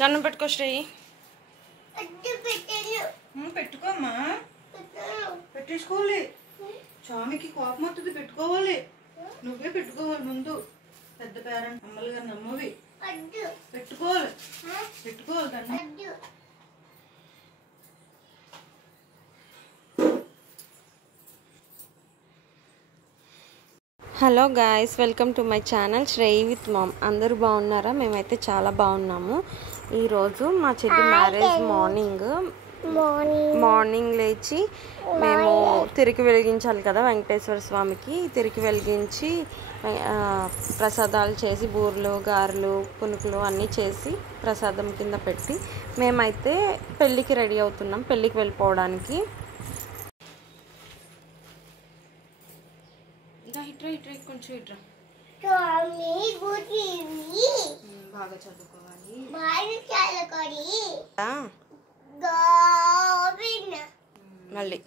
దండం పెట్టుకో శ్రేయి. పెట్టుకోమ్మా, పెట్టేసుకోవాలి. స్వామికి కోపం వస్తుంది, పెట్టుకోవాలి. నువ్వే పెట్టుకోవాలి ముందు. పెద్ద పేరెంట్ అమ్మలు గారు నమ్మవి. పెట్టుకోవాలి, పెట్టుకోవాలి దండం. Hello guys, welcome to my channel Shreyi with mom. అందరూ బాగున్నారా? మేమైతే చాలా బాగున్నాము. ఈరోజు మా చెల్లి మ్యారేజ్ మార్నింగ్ లేచి మేము తిరికి వెలిగించాలి కదా వెంకటేశ్వర స్వామికి. తిరికి వెలిగించి ప్రసాదాలు చేసి బూరెలు, గారెలు, పునుకులు అన్నీ చేసి ప్రసాదం కింద పెట్టి మేమైతే పెళ్ళికి రెడీ అవుతున్నాం, పెళ్ళికి వెళ్ళిపోవడానికి. ఇట్రా కొంచెం ఇట్రా. బాగా చదువుకోవాలి. మళ్ళీ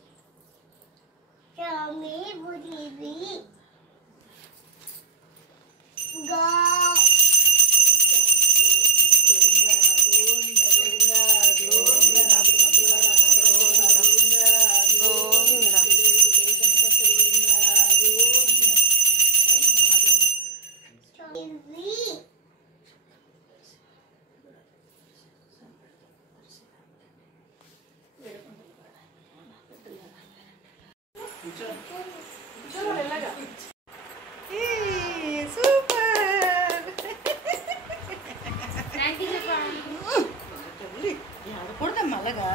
అలాగా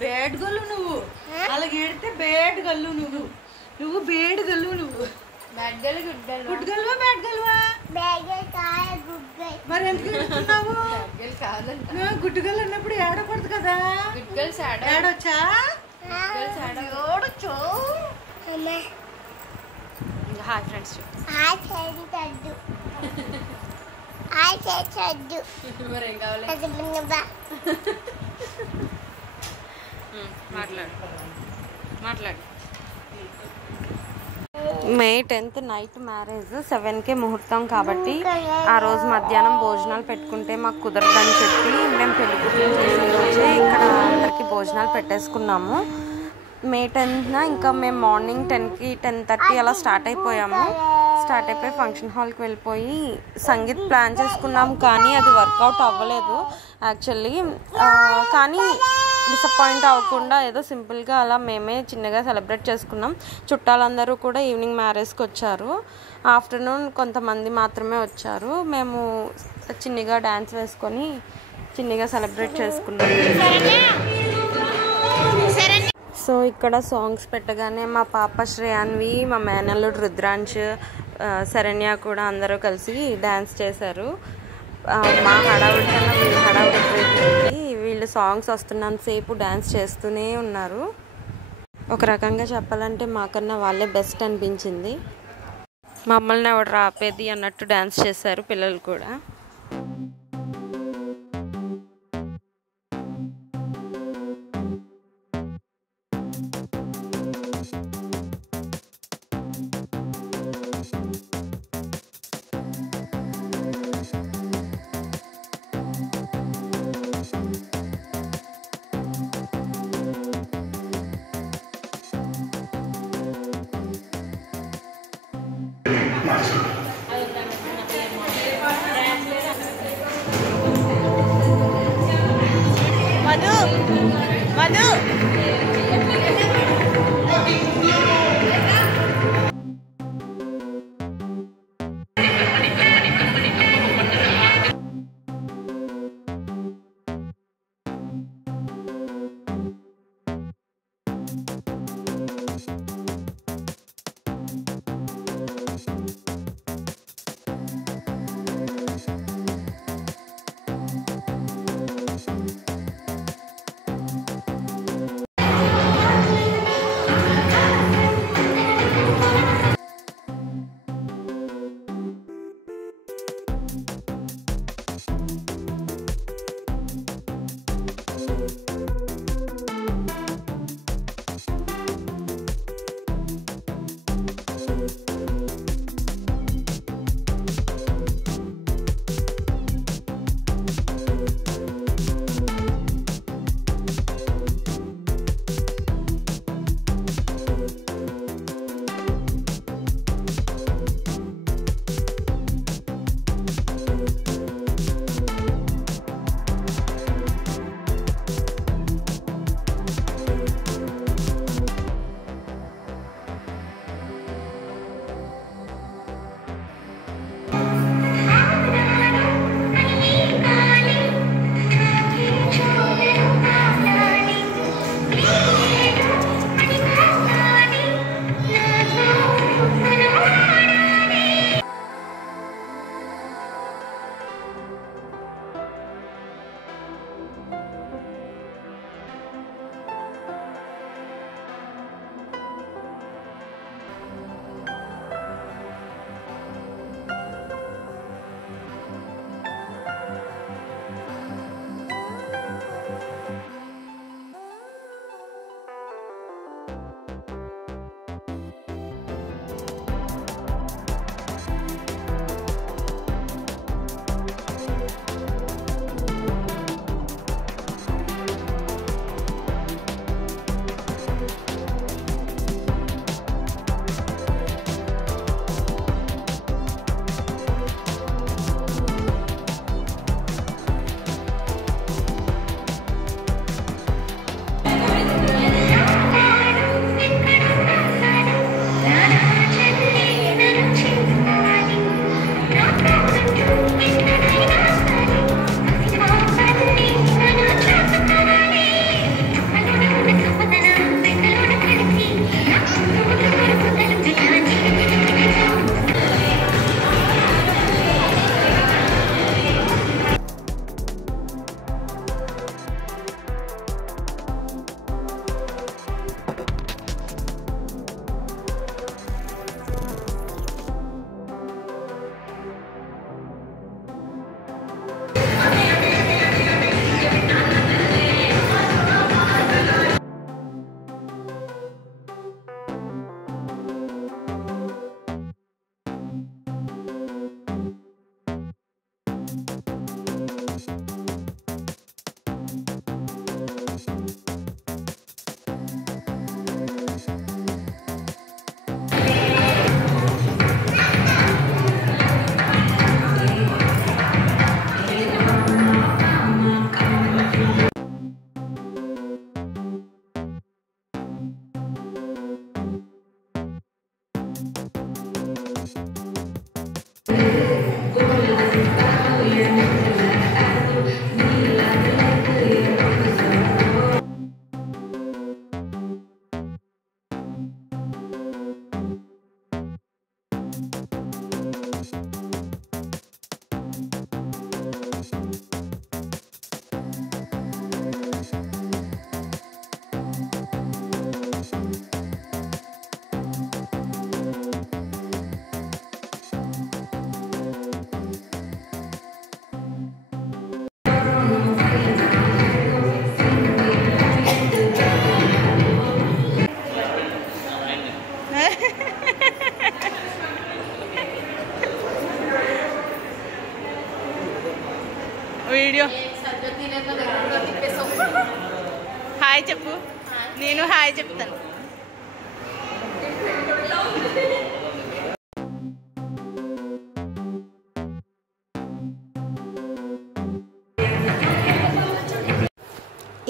బేడ్ గల్లు నువ్వు, అలాగే ఏడితే బేడ్ గల్లు నువ్వు, నువ్వు బేడ్ గల్లు నువ్వు. గుడ్ గల్వా బ్యాడ్ గల్వా? మరి ఎందుకు ఏడుస్తున్నావు? గుడ్ గల్ అన్నప్పుడు ఏడకూడదు కదా. ఏడొచ్చా? ఏడొచ్చు. Hi friends. మరేం కావాలి? మాట్లాడు. మే 10th నైట్ మ్యారేజ్, 7కే ముహూర్తం కాబట్టి ఆ రోజు మధ్యాహ్నం భోజనాలు పెట్టుకుంటే మాకు కుదరదని చెప్పి మేము పెళ్లి కూతురు చేసిన రోజే ఇక్కడ అందరికీ భోజనాలు పెట్టేసుకున్నాము. మే 10th ఇంకా మేము మార్నింగ్ 10కి 10:30 అలా స్టార్ట్ అయిపోయి ఫంక్షన్ హాల్కి వెళ్ళిపోయి సంగీత్ ప్లాన్ చేసుకున్నాము. కానీ అది వర్కౌట్ అవ్వలేదు యాక్చువల్లీ. కానీ డిసప్పాయింట్ అవ్వకుండా ఏదో సింపుల్గా అలా మేమే చిన్నగా సెలబ్రేట్ చేసుకున్నాం. చుట్టాలందరూ కూడా ఈవినింగ్ మ్యారేజ్కి వచ్చారు. ఆఫ్టర్నూన్ కొంతమంది మాత్రమే వచ్చారు. మేము చిన్నగా డ్యాన్స్ వేసుకొని చిన్నగా సెలబ్రేట్ చేసుకున్నాం. సో ఇక్కడ సాంగ్స్ పెట్టగానే మా పాప శ్రేయాన్వి, మా మేనల్లుడు రుద్రాంశ్, శరణ్య కూడా అందరూ కలిసి డ్యాన్స్ చేశారు. మా హడావుడి కన్నా వీళ్ళు హడావుడి, వీళ్ళు సాంగ్స్ వస్తున్నంతసేపు డ్యాన్స్ చేస్తూనే ఉన్నారు. ఒక రకంగా చెప్పాలంటే మాకన్నా వాళ్ళే బెస్ట్ అనిపించింది. మమ్మల్ని ఎవడు రాపేది అన్నట్టు డ్యాన్స్ చేశారు పిల్లలు కూడా. మధు వీడియో హాయ్ చెప్పు. నేను హాయ్ చెప్తాను.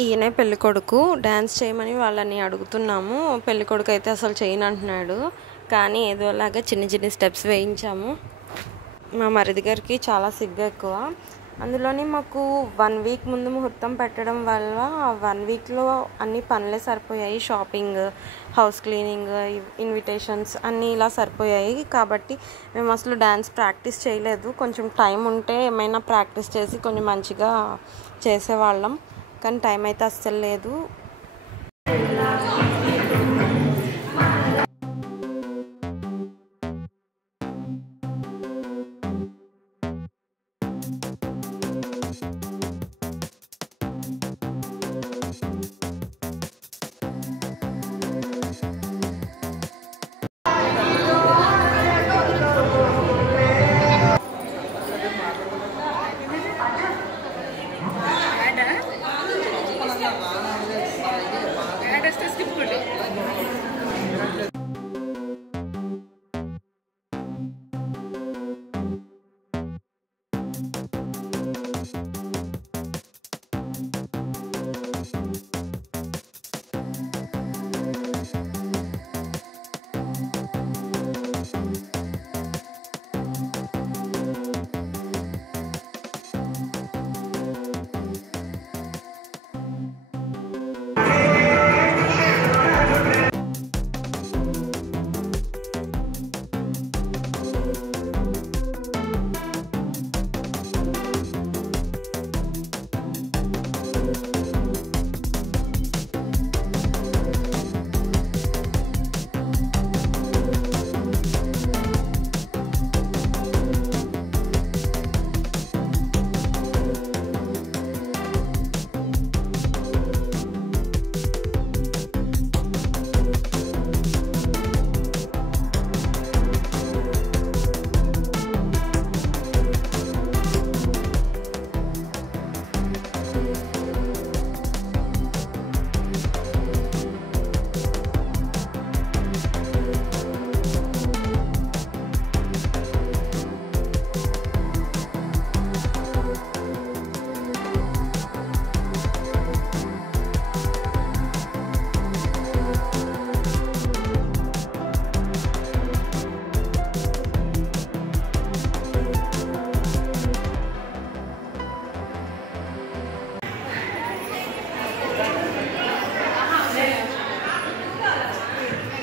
ఈయనే పెళ్ళికొడుకు. డ్యాన్స్ చేయమని వాళ్ళని అడుగుతున్నాము. పెళ్ళికొడుకు అయితే అసలు చేయను అంటున్నాడు. కానీ ఏదోలాగా చిన్న చిన్న స్టెప్స్ వేయించాము. మా మరిది గారికి చాలా సిగ్గు ఎక్కువ. అందులోని మాకు 1 వీక్ ముందు ముహూర్తం పెట్టడం వల్ల 1 వీక్లో అన్ని పనులే సరిపోయాయి. షాపింగ్, హౌస్ క్లీనింగ్, ఇన్విటేషన్స్ అన్నీ ఇలా సరిపోయాయి. కాబట్టి మేము అసలు డ్యాన్స్ ప్రాక్టీస్ చేయలేదు. కొంచెం టైం ఉంటే ఏమైనా ప్రాక్టీస్ చేసి కొంచెం మంచిగా చేసేవాళ్ళం. కానీ టైం అయితే అస్సలు లేదు.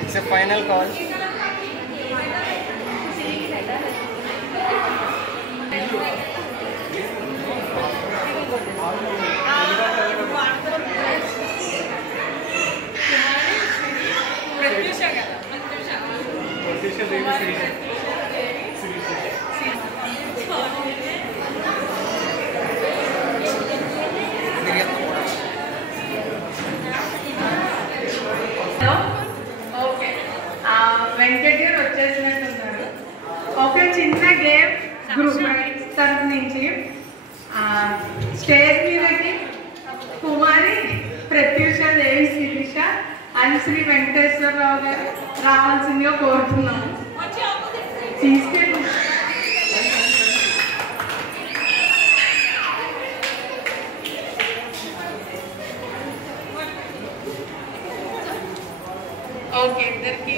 It's a final call. Venkat గారు వచ్చేసినట్టున్నారు. ఒక చిన్న గేమ్ గ్రూప్ తరఫు నుంచి స్టేజ్ మీదకి కుమారి, ప్రత్యూష, దేవి, శిరీష అండ్ శ్రీ వెంకటేశ్వరరావు గారు రావాల్సిందిగా కోరుతున్నాము. తీసుకెళ్ళి ఓకే ఇద్దరికి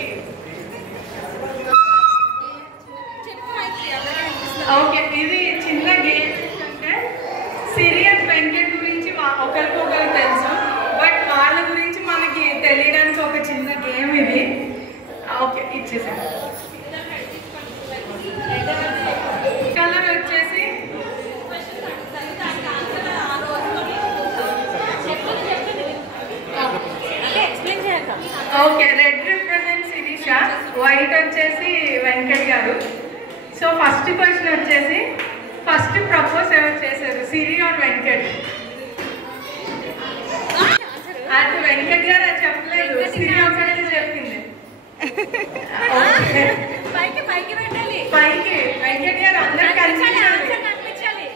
ఓకే. ఇది చిన్న గేమ్ ఏంటంటే సిరియస్ వెంకట్ గురించి ఒకరికొకరు తెలుసు, బట్ వాళ్ళ గురించి మనకి తెలియడానికి ఒక చిన్న గేమ్ ఇది. ఓకే ఇచ్చేసాను. కలర్ వచ్చేసి okay, red represent Shirisha, white వచ్చేసి వెంకట్ గారు. సో ఫస్ట్ క్వశ్చన్ వచ్చేసి ఫస్ట్ ప్రపోజ్ ఎవరు చేశారు, సిరి ఆర్ వెంకట్? అది వెంకట్ గారు అది చెప్పలేదు, సిరి ఒకటి చెప్పింది. పైకి వెంకట్ గారు అందరూ కనిపించాలి.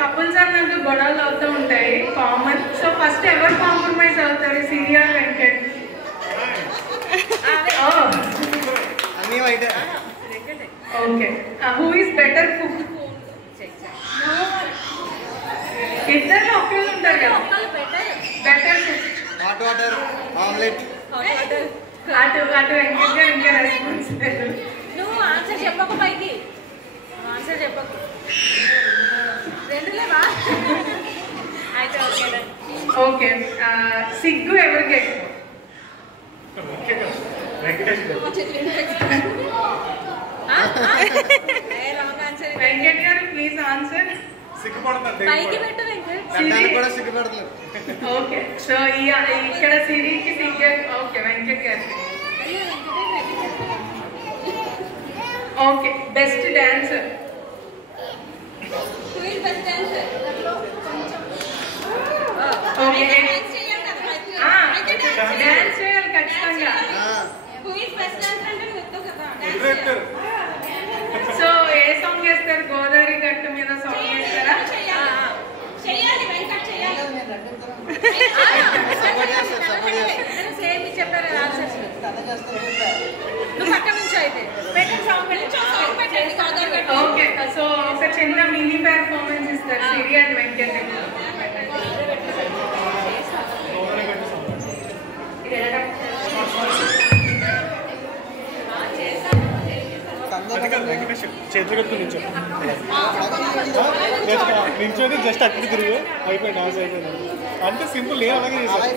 కపుల్స్ అన్నాక గొడవలు అవుతూ ఉంటాయి, కామన్. సో ఫస్ట్ ఎవరు కాంప్రమైజ్ అవుతారు, Siri or Venkat? Okay. Who is better cook? ఇద్దరు ఒకళ్ళు ఉంటారు కదా, బెటర్ కుక్. అటు వెంకట్ గారు ఇంకా రెస్పాన్స్ లేదు. నువ్వు ఆన్సర్ చెప్పకు, పైకి ఆన్సర్ చెప్పకు. రెండు లేవా? అయితే ఓకే. ఓకే. సిగ్గు ఎవరికి ఎక్కువ? వెంకట్ గారు ప్లీజ్ ఆన్సర్. పైకి పెట్టు వెంకట్. ఓకే. సో ఇక్కడ సిరికి సిగ్గు. ఓకే, వెంకట్ గారికి. Okay. Best dancer? Okay. Dance చేయాలి ఖచ్చితంగా. సో ఏ సాంగ్ వేస్తారు? గోదావరి గట్టు మీద సాంగ్ వేస్తారా? సేమ్ చెప్పారు ఆన్సర్స్. నువ్వు పక్క నుంచి అయితే ఓకే. సో ఒక చిన్న మినీ పెర్ఫార్మెన్స్ ఇస్తారు సిరి అండ్ వెంకట్. చేతులు కట్టుకుని నించోని జస్ట్ అక్కడ తిరుగు అయిపోయింది, డాన్స్ అయిపోయింది. అంటే సింపుల్, నేను అలాగే చేశాను.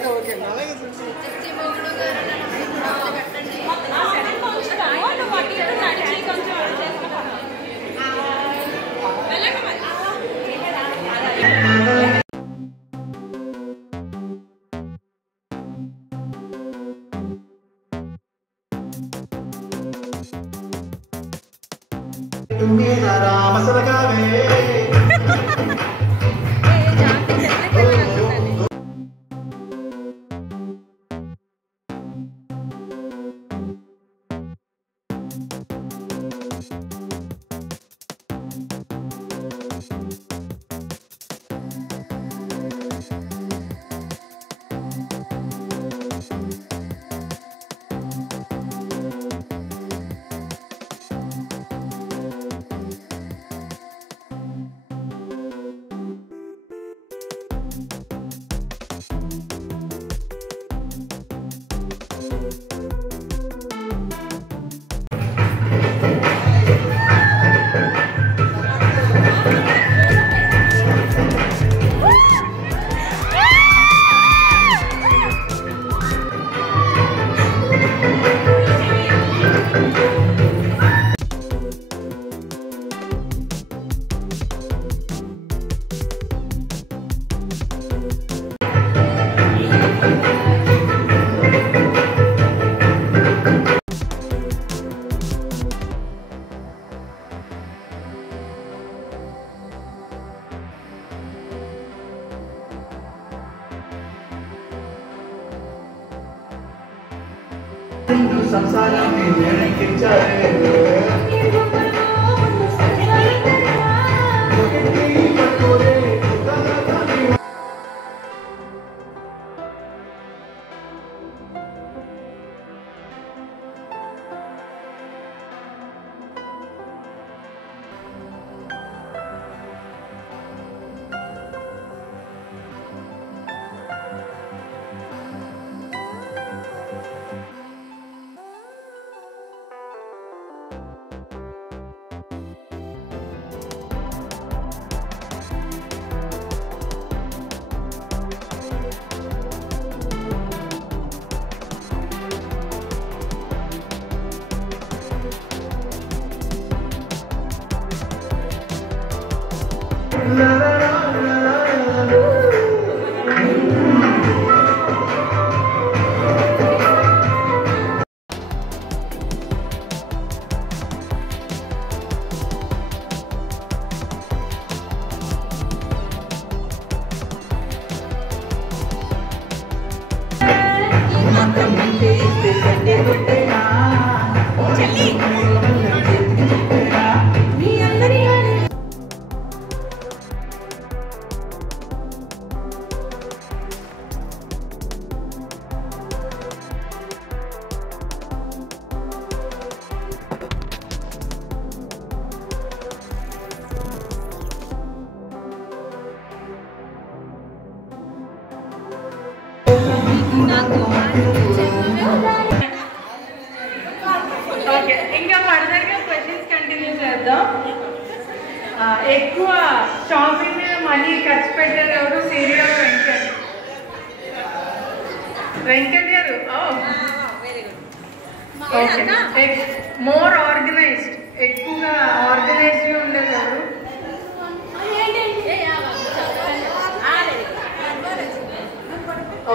సంసారాన్ని వెనకించారే ఎక్కువ షాపింగ్ మీద మనీ ఖర్చు పెట్టారు ఎవరు? సీరియల్ వెంకట్. వెంకట్ గారు. ఓకే. మోర్ ఆర్గనైజ్డ్, ఎక్కువగా ఆర్గనైజ్డ్గా ఉండేది ఎవరు?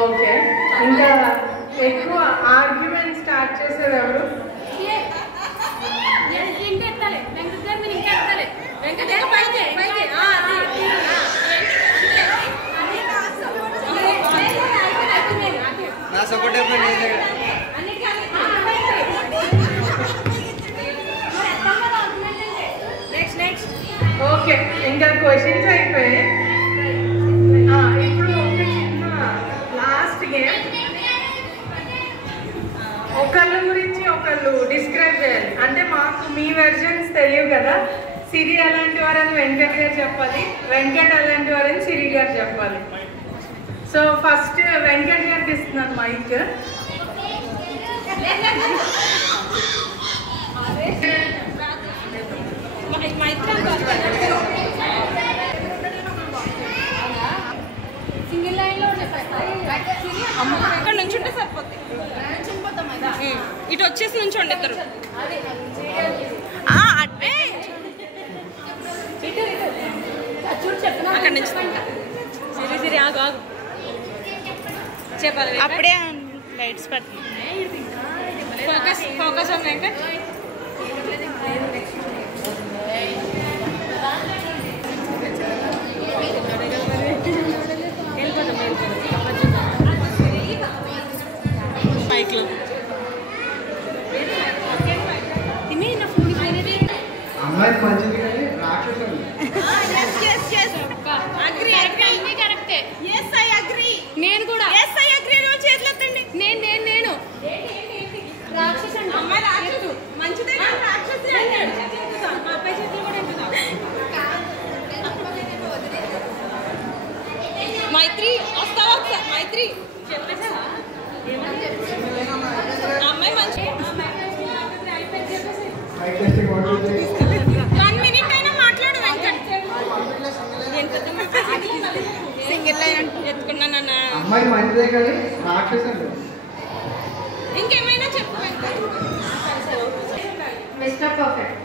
ఓకే. ఇంకా ఎక్కువ ఆర్గ్యుమెంట్ స్టార్ట్ చేసేది ఎవరు? నా సపోర్ట్ ఓకే. ఇంకా క్వశ్చన్స్ అయిపోయాయి. ఇప్పుడు ఒక చిన్న లాస్ట్ గేమ్. ఒకళ్ళ గురించి ఒకళ్ళు డిస్క్రైబ్ చేయాలి. అంటే మాకు మీ వెర్షన్స్ తెలియవు కదా. సిరి అలాంటి వారని వెంకట్ గారు చెప్పాలి, వెంకట్ అలాంటి వారని సిరి గారు చెప్పాలి. సో ఫస్ట్ వెంకట్ గారికి ఇస్తున్నాను మైక్. సింగిల్ లైన్ లో ఇక్కడ నుంచి ఉంటే సరిపోతుంది. ఇటు వచ్చేసి నుంచోండి ఇద్దరు. అక్కడ నుంచి సిరి సిరి ఆగు ఆగు చెప్పాలి. అప్పుడే లైట్స్ పడుతుంది. Focus focus on Venkat. మైక్లో అమ్మాయి మంచిది కానీ రాక్షసుడు. నేను కూడా చేతులెత్తండి. నేను అమ్మాయి రాక్షసు మంచిదే రాక్షసి అన్నాడు. మా అబ్బాయి చేతులు కూడా ఉంటుందా? మైత్రి వస్తావా ఒకసారి? మైత్రి చెప్పేసా అమ్మాయి మంచి 1 minute అయినా మాట్లాడు వెంకట్. Single line ఎత్తుకున్నానన్న. అమ్మాయి మంచిదే కానీ రాక్షసుడు. ఇంకేమైనా చెప్పు వెంకట్. Mister perfect.